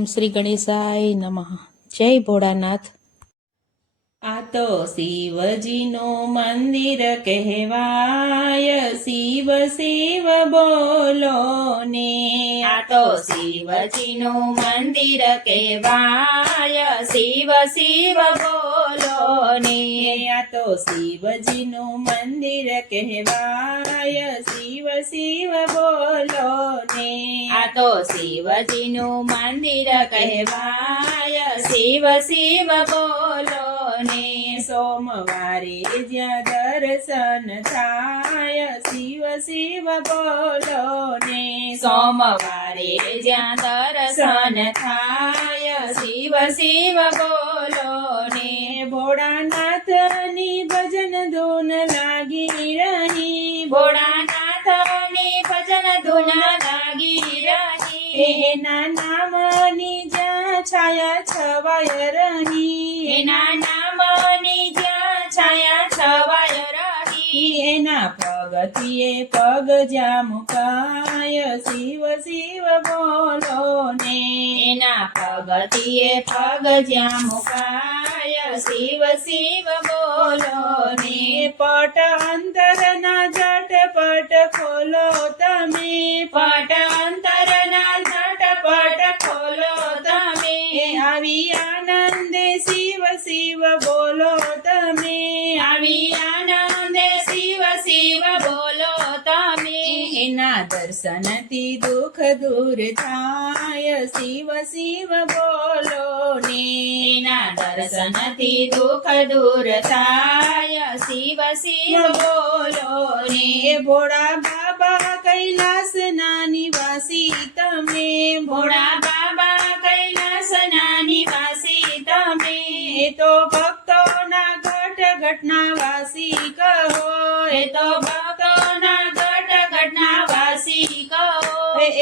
ઓમ શ્રી ગણેશાય નમઃ. જય ભોળાનાથ. આ તો શિવજીનું મંદિર કહેવાય, શિવ શિવ બોલો ને. આ તો શિવજીનું મંદિર કહેવાય, શિવ શિવ બોલો ને. આ તો શિવજીનું મંદિર કહેવાય, શિવ શિવ બોલો ને. આ તો શિવજીનું મંદિર કહેવાય, શિવ શિવ બોલો ને. સોમવારે જ્યાં દર્શન થાય, શિવ શિવ બોલો ને. સોમવારે જ્યાં દર્શન થાય, શિવ શિવ બોલો ને. ભોળાનાથની ભજન ધૂન લાગી રહી, ભોળાનાથની ભજન ધૂન લાગી રહી. એના નામની જ્યાં છાયા છવાય રહી, એના નામની જ્યાં છાયા છવાય રહી. એના પગથિયે પગ જ્યાં મુકાય, શિવ શિવ બોલો ને. એના પગથિયે પગ જ્યાં મુકાય, શિવ શિવ બોલો ને. પટ અંતરના ઝટપટ ખોલો તમે, પટ અંતરના ઝટપટ ખોલો તમે. આવી આનંદે શિવ શિવ બોલો તમે, આવી આનંદે શિવ શિવ બોલો તમે. એના દર્શનથી દુઃખ દૂર થાય, શિવ શિવ બોલો ને. એના દર્શનથી દુઃખ દૂર થાય, શિવ શિવ બોલો ને. ભોળા બાબા કૈલાસના નિવાસી તમે, ભોળા બાબા કૈલાસના નિવાસી તમે. એ તો ભક્તોના ઘટ ઘટના વાસી કહો, એ તો ભક્તોના ઘટ ઘટના વાસી કહો.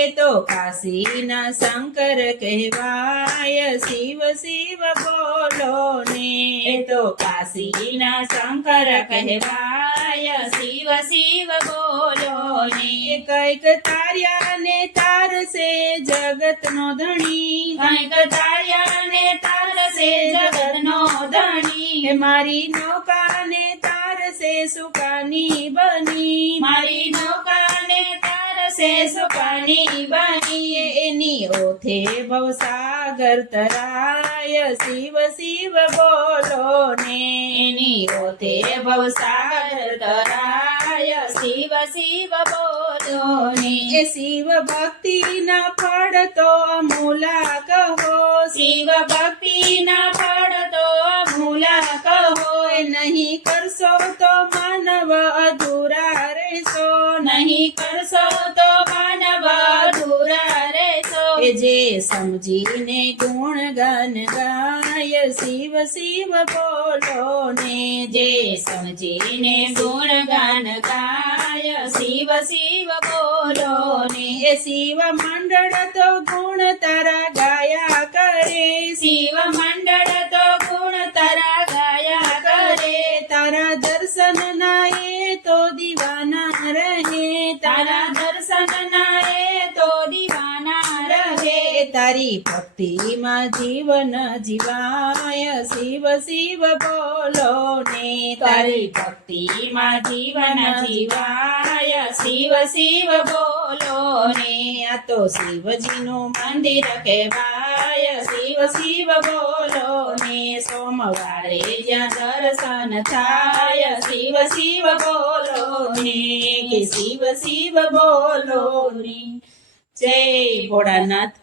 એ તો કાશીના શંકર કહેવાય, શિવ શિવ બોલો ને. એ તો કાશીના શંકર કહેવાય, શિવ શિવ બોલો ને. કઈક તાર્યા ને તારસે જગતનો ધણી, કંઈક તાર્યાને તારસે જગતનો ધણી. મારી નૌકાને તારસે સુકાની બની, મારી નૌકાને તારસે સુકાની બની. એની ઓથે ભવસાગર તરાય, શિવ શિવ બોલો ને. એની ઓથે ભવસાગર તરાય, શિવ શિવ બોલો ને. એ શિવ ભક્તિના ફળ તો અમૂલા કહો, શિવ ભક્તિના ફળ તો અમૂલા કહો. નહીં કરશો તો માનવ અધૂરા રહેશો, નહીં કરશો તો માનવ અધૂરા રહેશો. જે સમજીને ગુણ ગાન ગાય, શિવ શિવ બોલો ને. જે સમજીને ગુણગાન ગાય, શિવ શિવ બોલો ને. એ શિવ મંડળ તો ગુણ તારા ગાયા કરે, શિવ મંડળ તો ગુણ તારા ગાયા કરે. તારા દર્શન ના એ તો દીવાના રહે, તારા દર્શન ના એ તો દીવાના રહે. તારી ભક્તિમાં જીવન જીવાય, શિવ શિવ બોલો ને. તારી ભક્તિમાં જીવન જીવાય, શિવ શિવ બોલો ને. આ તો શિવજીનું મંદિર કહેવાય, શિવ શિવ બોલો ને. સોમવારે જ્યાં દર્શન થાય, શિવ શિવ બોલો ને. કે શિવ શિવ બોલો ને. જય ભોળાનાથ.